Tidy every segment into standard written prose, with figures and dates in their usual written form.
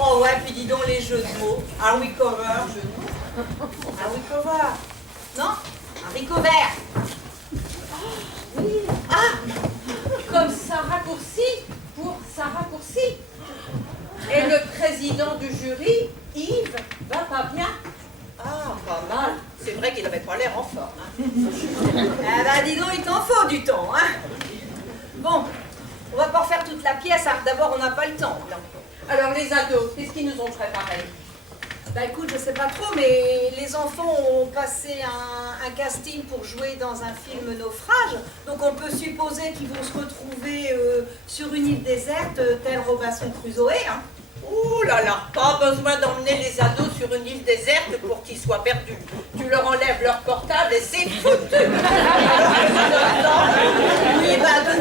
Oh ouais, puis dis donc les jeux de mots. Haricot vert, haricot vert. Non, haricot vert. Oui. Ah, comme ça raccourci pour ça raccourci. Et le président du jury, Yves, va pas bien. Ah, pas mal. C'est vrai qu'il n'avait pas l'air en forme. Hein. Eh ben dis donc, il t'en faut du temps. Hein. Bon, on va pas refaire toute la pièce. Hein. D'abord, on n'a pas le temps. Non. Alors les ados, qu'est-ce qu'ils nous ont préparé? Bah écoute, je sais pas trop, mais les enfants ont passé un casting pour jouer dans un film Naufrage. Donc on peut supposer qu'ils vont se retrouver sur une île déserte, tel Robinson Crusoe. Hein. Ouh là là, pas besoin d'emmener les ados sur une île déserte pour qu'ils soient perdus. Tu leur enlèves leur portable et c'est foutu. Oui, bah de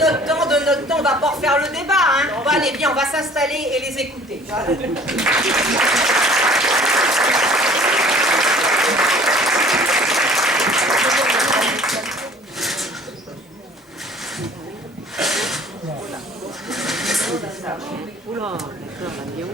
notre temps, on va pas refaire le débat. Hein. Bon, allez, bien, on va s'installer et les écouter. Oula, d'accord, l'avion.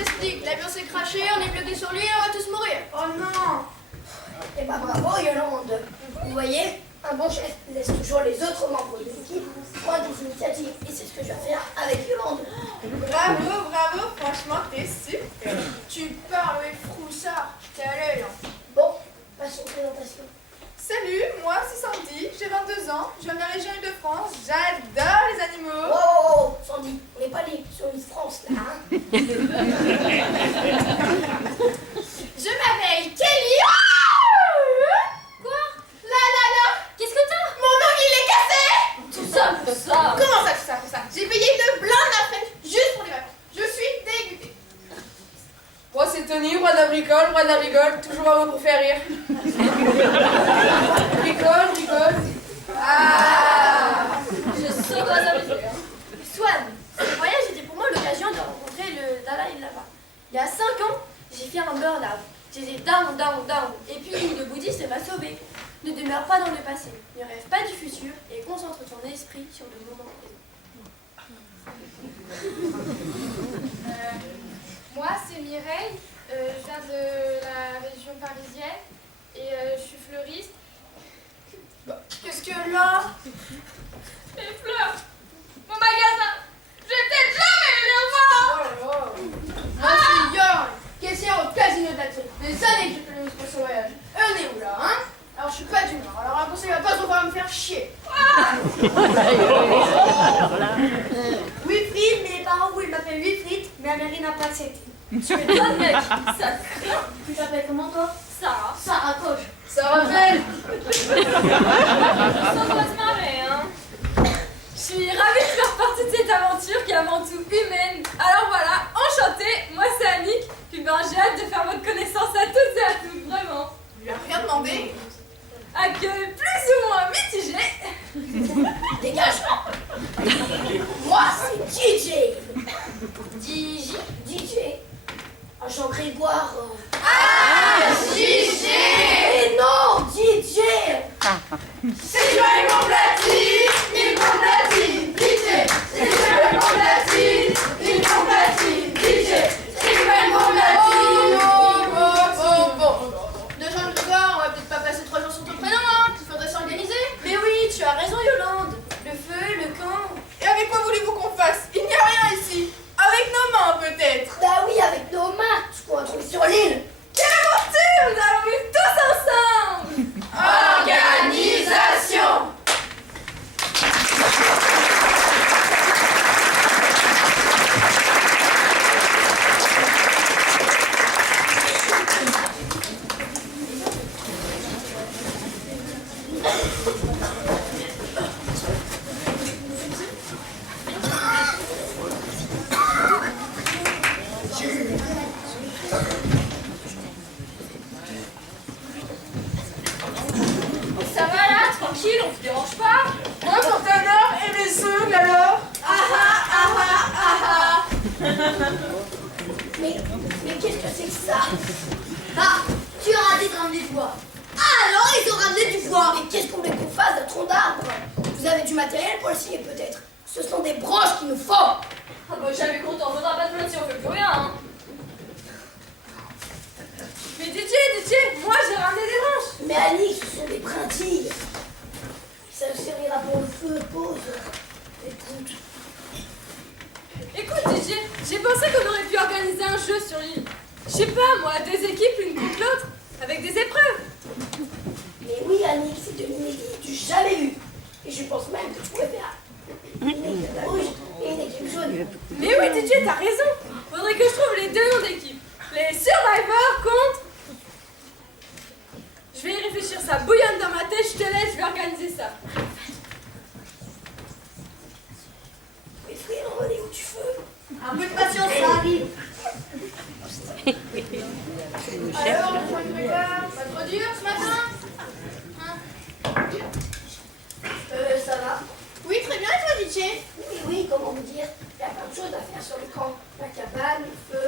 t'explique. L'avion s'est craché, on est bloqué sur l'île, on va tous mourir. Oh non. Eh ben bravo Yolande. Vous voyez, un bon chef laisse toujours les autres membres de l'équipe prendre des initiatives. Et c'est ce que je vais faire avec Yolande. Bravo, bravo, franchement, t'es super. Tu parles avec Froussard, t'es à l'œil. Hein. Bon, passons aux présentations. Salut, moi c'est Sandy, j'ai 22 ans, je viens de la région Île-de-France, j'adore les animaux. Oh, oh, oh, Sandy, on n'est pas sur Miss France là, hein. Je m'appelle Kelly. Quoi? Là. Qu'est-ce que t'as? Mon ongle il est cassé. Tout ça pour ça. Comment ça, tout ça? J'ai payé une blinde à fête juste pour les vacances. Je suis dégoûtée. Moi c'est Tony, roi de la bricole, roi de la rigole, toujours un mot pour faire rire. Rigole. Ah. Je saute dans un mesure. Swan, ce voyage était pour moi l'occasion de rencontrer le Dalai Lama. Il y a 5 ans, j'ai fait un burn-out. J'étais down. Et puis le bouddhiste m'a sauvé. Ne demeure pas dans le passé, ne rêve pas du futur et concentre ton esprit sur le moment présent. Moi, c'est Mireille, je viens de la région parisienne et je suis fleuriste. Qu'est-ce que là? Les fleurs, mon magasin, je vais peut-être jamais les revoir. Moi, c'est Yorn, caissière au casino de la Tête. Des années que je fais pour ce voyage. On est où là, hein? Alors, je suis pas du Nord, alors un conseil va pas trop falloir me faire chier. Wilfried, mes parents voulaient m'appeler Wilfried, mais la mairie n'a pas accepté. Tu es toi, mec. Ça craint. Tu t'appelles comment toi? Sarah. Sarah Coche. Ça rappelle. Ça doit se marrer, hein. Je suis ravie de faire partie de cette aventure qui est avant tout humaine. Alors voilà, enchantée, moi c'est Annick. Puis ben j'ai hâte de faire votre connaissance à toutes et à tous, vraiment. Je lui ai rien demandé. Accueil plus ou moins mitigé. Dégage. Moi, c'est DJ. DJ. Un Jean Grégoire. JG. Et non, DJ. C'est toi mon platine, il mon platine, DJ. C'est toi mon platine, il mon platine, DJ. C'est toi mon platine. Bon. De Jean Grégoire, on va peut-être pas passer 3 jours sur ton prénom, hein. Il faudrait s'organiser. Mais oui, tu as raison Yolande. Le feu, le camp. Et avec quoi voulez-vous qu'on fasse? Il n'y a rien ici. Avec nos mains peut-être. Bah oui, avec nos mains, ce qu'on va trouver sur l'île. Quelle aventure! Nous allons vivre tous ensemble. Organisation. Ça va là, tranquille, on se dérange pas. Moi pour ta nord et mes ongles alors. Mais qu'est-ce que c'est que ça? Ah, tu as raté de ramener du bois. Alors, ils ont ramené du bois. Mais qu'est-ce qu'on voulait qu'on fasse d'un tronc d'arbre? Vous avez du matériel pour le scier peut-être? Ce sont des branches qu'il nous faut. Ah bah jamais content, faudra pas de plainte si on fait plus rien, hein. Mais DJ, moi j'ai ramené des branches. Mais Annick, ce sont des brintilles. Ça nous servira pour le feu, pause. Écoute. Écoute DJ, j'ai pensé qu'on aurait pu organiser un jeu sur l'île. Je sais pas moi, 2 équipes l'une contre l'autre, avec des épreuves. Mais oui, Annick, c'est de l'inédit du jamais vu. Et je pense même que tu pourrais faire une équipe rouge et une équipe jaune. Mais oui DJ, t'as raison. Faudrait que je trouve les 2 noms d'équipes. Les Survivors contre... Je vais y réfléchir, ça bouillonne dans ma tête, je te laisse, je vais organiser ça. Mais frère, on est où tu veux? Un peu de patience, ça arrive. Alors, Jean Grégoire, pas trop dur ce matin? Ça va? Oui, très bien, et toi, DJ? Oui, comment vous dire? Il y a plein de choses à faire sur le camp. La cabane, le feu.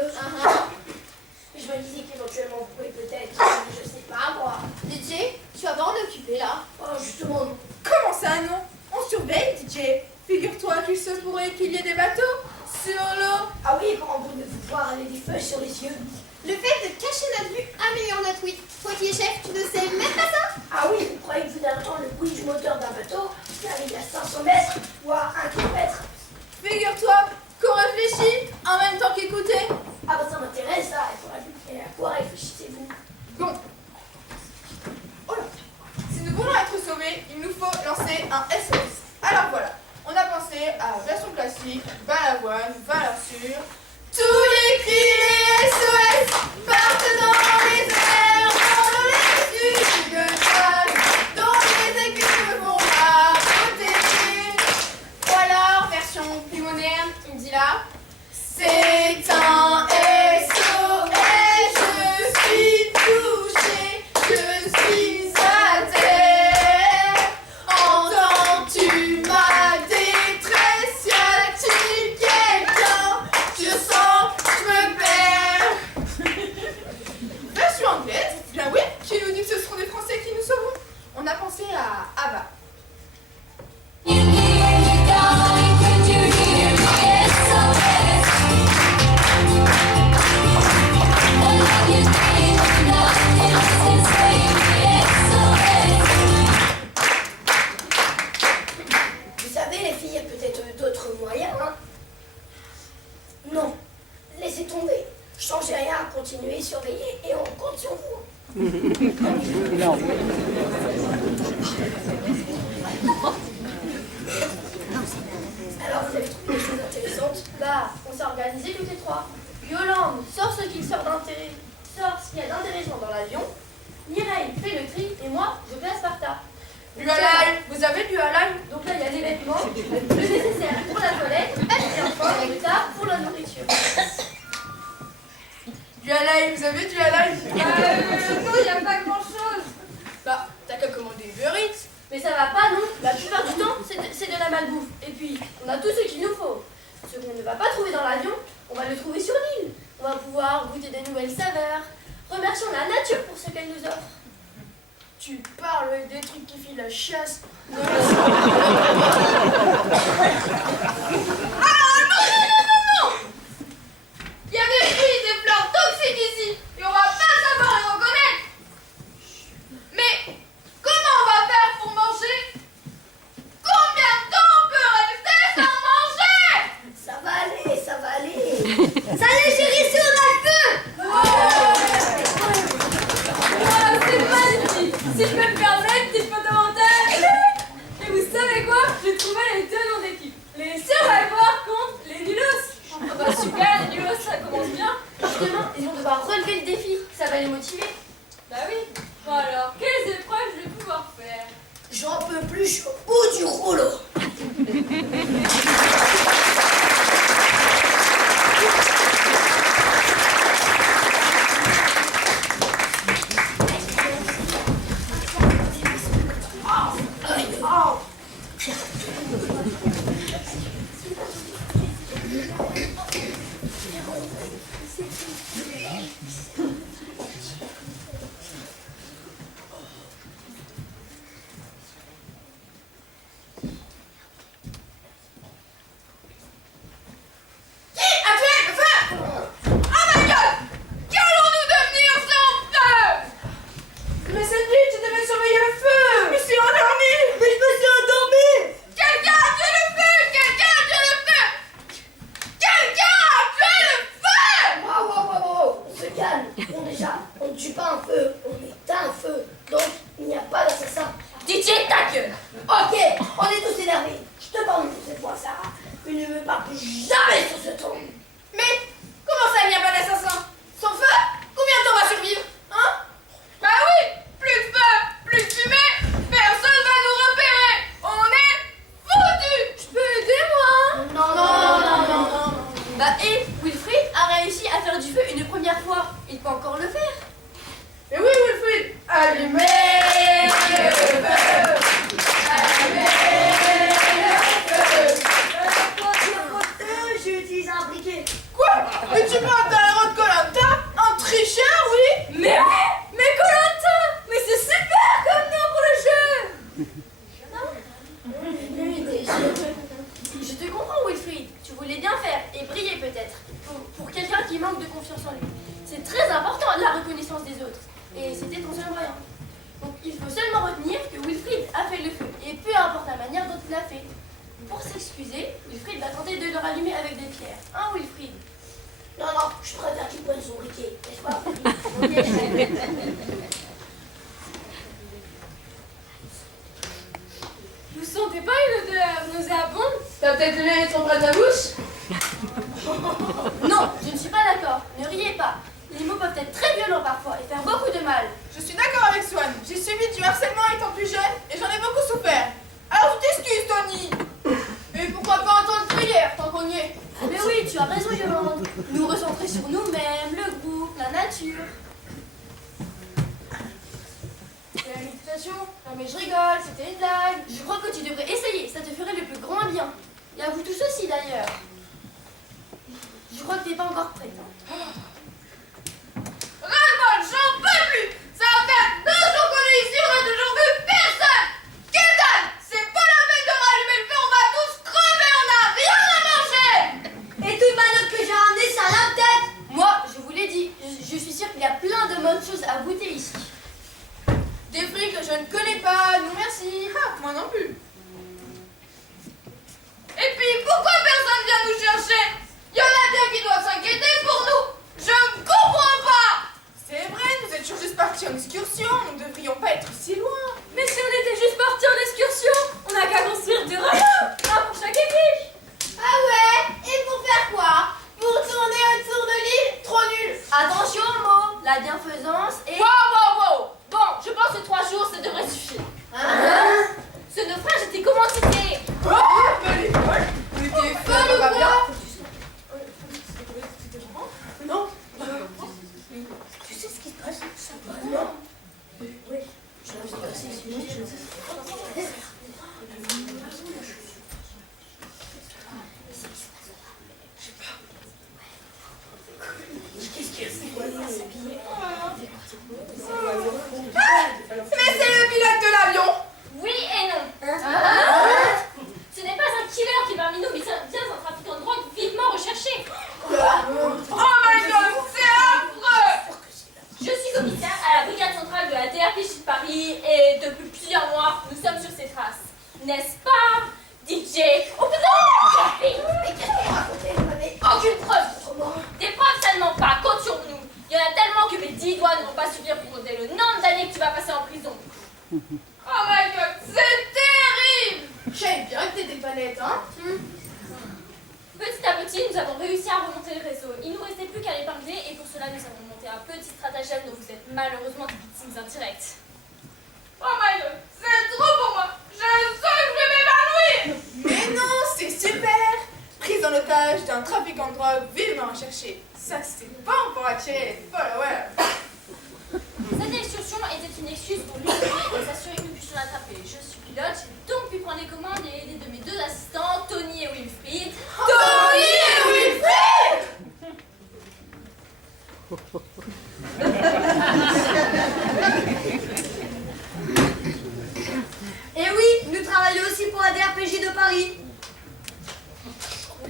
Je me disais qu'éventuellement vous pouvez peut-être, je sais pas moi. DJ, tu vas pas en occuper là? Oh, justement, Comment ça, non? On surveille, DJ. Figure-toi qu'il se pourrait qu'il y ait des bateaux sur l'eau. ah oui, quand vous devez voir aller des feux sur les yeux. Le fait de cacher notre vue améliore notre ouïe. Toi qui es chef, tu ne sais même pas ça? Ah oui, vous croyez que vous allez entendre le bruit du moteur d'un bateau qui arrive à 500 mètres ou à 1 km? Figure-toi qu'on réfléchit en même temps qu'écouter. Ah bah ça m'intéresse ça, et à quoi réfléchissez-vous? Bon. Oh là. Si nous voulons être sauvés, il nous faut lancer un SOS. Alors voilà, on a pensé à version classique, balavoine, valeur sûre. Tous les cris les SOS partent dans les airs, dans les yeux de toile, dont les écus vont raboter. Ou alors, version plus moderne, il dit là, c'est un SOS, je suis touché, je suis à terre. Entends-tu ma détresse, y a-t-il quelqu'un? Je sens que je me perds. Version anglaise, bien oui, qui nous dit que ce seront des Français qui nous sauveront. On a pensé à ABBA. Vous savez les filles, il y a peut-être d'autres moyens, hein? Non, laissez tomber. Changez rien, continuez, surveillez et on compte sur vous. Alors vous avez trouvé des choses intéressantes? Bah, on s'est organisé toutes les trois. Yolande sort ce qu'il sort d'intérêt, sort ce qu'il y a d'intéressant dans l'avion. Mireille fait le tri et moi, je place Sparta. Du halal, vous avez du halal? Donc là, il y a les vêtements, le nécessaire pour la toilette, et enfin, le tard pour la nourriture. Du halal, vous avez du halal? Non, il n'y a pas grand-chose. Bah, t'as qu'à commander Uber Eats. Mais ça va pas, non? La plupart du temps, c'est de la malbouffe. Et puis, on a tout ce qu'il nous faut. Ce qu'on ne va pas trouver dans l'avion, on va le trouver sur l'île. On va pouvoir goûter des nouvelles saveurs. Remercions la nature pour ce qu'elle nous offre. Tu parles des trucs qui filent la chasse. Il y a des fruits et des fleurs toxiques ici et on va pas savoir les reconnaître. Mais comment on va faire pour manger? Combien de temps on peut rester sans manger? Ça va aller, ça va aller. Ça y est chérie, si on a le feu! Ah, c'est magnifique. Si je peux me permettre, petite photo montage. Et vous savez quoi? J'ai trouvé les deux noms d'équipe. Les Survivors contre les Nulos. Ah bah super, les Nulos, ça commence bien. Justement, ils vont devoir relever le défi. Ça va les motiver. Bah oui. Bon alors, quelles épreuves je vais pouvoir faire? J'en peux plus, je suis au bout du rouleau. Ok, on est tous énervés. Je te parle pour cette fois, Sarah. Mais ne me parle plus jamais sur ce ton. Mais comment ça, il n'y a pas d'assassin? Sans feu, combien de temps on va survivre? Hein? Bah oui, plus de feu, plus de fumée, personne va nous repérer. On est foutus. Je peux aider, moi? Non. Bah, et Wilfried a réussi à faire du feu une première fois. Il peut encore le faire. Mais oui, Wilfried, allumez le feu. J'utilise un briquet. Quoi? Mais tu parles d'un héros de Koh-Lanta? Un tricheur, oui? Mais Koh-Lanta! Mais c'est super comme nom pour le jeu! Je te comprends, Wilfried. Tu voulais bien faire et briller peut-être. Pour quelqu'un qui manque de confiance en lui. la reconnaissance des autres. Et c'était ton seul moyen. Donc il faut seulement retenir que Wilfried a fait le feu, et peu importe la manière dont il l'a fait. Pour s'excuser, Wilfried va tenter de le rallumer avec des pierres. Hein, Wilfried? Non, non, je préfère qu'il prenne son briquet, n'est-ce pas? Vous sentez pas une odeur nauséabonde? T'as peut-être le lait trop près de la bouche? Non, je ne suis pas d'accord. Ne riez pas. Les mots peuvent être très violents parfois et faire beaucoup de mal. Je suis d'accord avec Swan. J'ai subi du harcèlement étant plus jeune et j'en ai beaucoup souffert. Alors je t'excuse, Tony. Et pourquoi pas entendre prière tant qu'on y est? Mais oui, tu as raison, Yolande. Nous recentrer sur nous-mêmes, le groupe, la nature. C'est la méditation? Non mais je rigole, c'était une blague. Je crois que tu devrais essayer, ça te ferait le plus grand bien. Et à vous tous aussi d'ailleurs. Je crois que t'es pas encore prête. Hein. Ras-le-bol, j'en peux plus. Ça va faire 2 jours qu'on est ici, on a toujours vu personne. Quelle dalle. C'est pas la peine de rallumer le feu, on va tous crever, on n'a rien à manger. Et toute manœuvre que j'ai ramenée, ça a la tête. Moi, je vous l'ai dit, je suis sûre qu'il y a plein de bonnes choses à goûter ici. Des fruits que je ne connais pas, non merci. Ah, moi non plus. Et puis, pourquoi personne vient nous chercher? Y en a bien qui doivent s'inquiéter pour nous. Je ne comprends pas. C'est vrai, nous étions juste partis en excursion, nous ne devrions pas être si loin. Mais si on était juste partis en excursion, on n'a qu'à construire 2 radeaux, un pour chaque équipe. Ah ouais? Et pour faire quoi? Pour tourner autour de l'île? Trop nul. Attention aux mots, la bienfaisance et... Wow. Bon, je pense que 3 jours, ça devrait suffire. Hein? Ce naufrage était comment c'était? Oh, mais les folles. On était folles ou quoi? Non. Tu sais ce qui se passe? Ça va, non? Oui. Je vais vous passer sinon je... Qu'est-ce qu'il y a? C'est quoi ça? Mais c'est le pilote de l'avion. Oui et non. Ce n'est pas un killer qui est parmi nous, mais bien un trafiquant de drogue vivement recherché. Oh my god, c'est affreux. Je suis commissaire à la brigade centrale de la DRPJ de Paris et depuis plusieurs mois, nous sommes sur ses traces. N'est-ce pas, DJ? Oh putain! Mais qu'est-ce que vous racontez? Vous n'avez aucune preuve contre moi. Des preuves, ça ne manque pas, compte sur nous. Il y en a tellement que mes 10 doigts ne vont pas suffire pour compter le nombre d'années que tu vas passer en prison. Oh my god, c'est terrible. Je savais bien que t'étais pas nette, hein? Petit à petit, nous avons réussi à remonter le réseau. Il ne nous restait plus qu'à l'épingler et pour cela, nous avons monté un petit stratagème dont vous êtes malheureusement des victimes indirectes. Oh my god, c'est trop pour moi. Je sens que je vais m'évanouir. Mais non, c'est super. Prise en otage d'un trafiquant de drogue vivement recherché. Ça, c'est bon pour attirer les followers. Cette excursion était une excuse pour l'utiliser et s'assurer que nous puissions l'attraper. Je suis pilote, j'ai donc pu prendre les commandes et aider de mes 2 assistants, Tony et Wilfried. Tony et Wilfried. Et oui, nous travaillons aussi pour la DRPJ de Paris.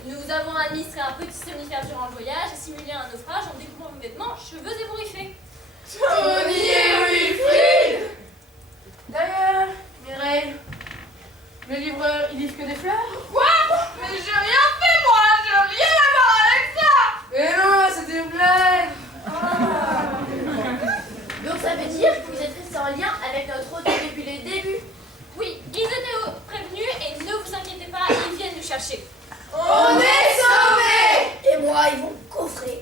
Nous avons administré un petit somnifère durant le voyage et simulé un naufrage en découpant vos vêtements, cheveux ébouriffés. Tony et Wilfried. D'ailleurs, Mireille, le livreur, il livre que des fleurs? Quoi? Mais j'ai rien fait moi, j'ai rien à voir avec ça. Mais non, c'était une blague. Donc ça veut dire que vous êtes restés en lien avec notre hôtel depuis le début. Oui, ils étaient prévenus et ne vous inquiétez pas, ils viennent nous chercher. On est sauvés. Et moi, ils vont me coffrer.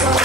Oh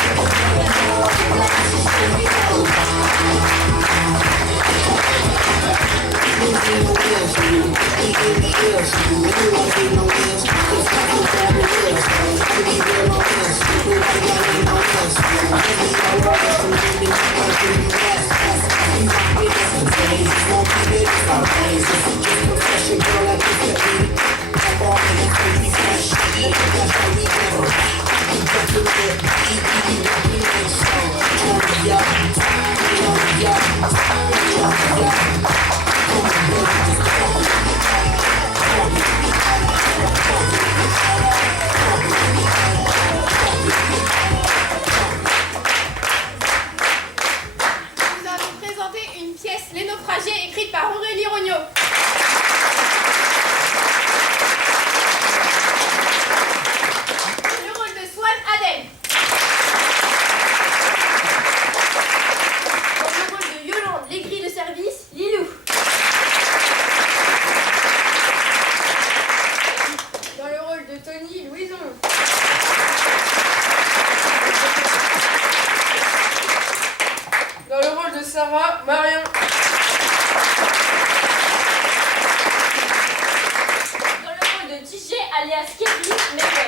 Nous allons présenter une pièce, Les Naufragés, écrite par Aurélie Rognaud. Le rôle de Swan, Adèle. Dans le rôle de Yolande, l'aigri de service, Lilou. Dans le rôle de Tony, Louison. Dans le rôle de Sarah, Marion. Dans le rôle de DJ alias Kevin, Merlin.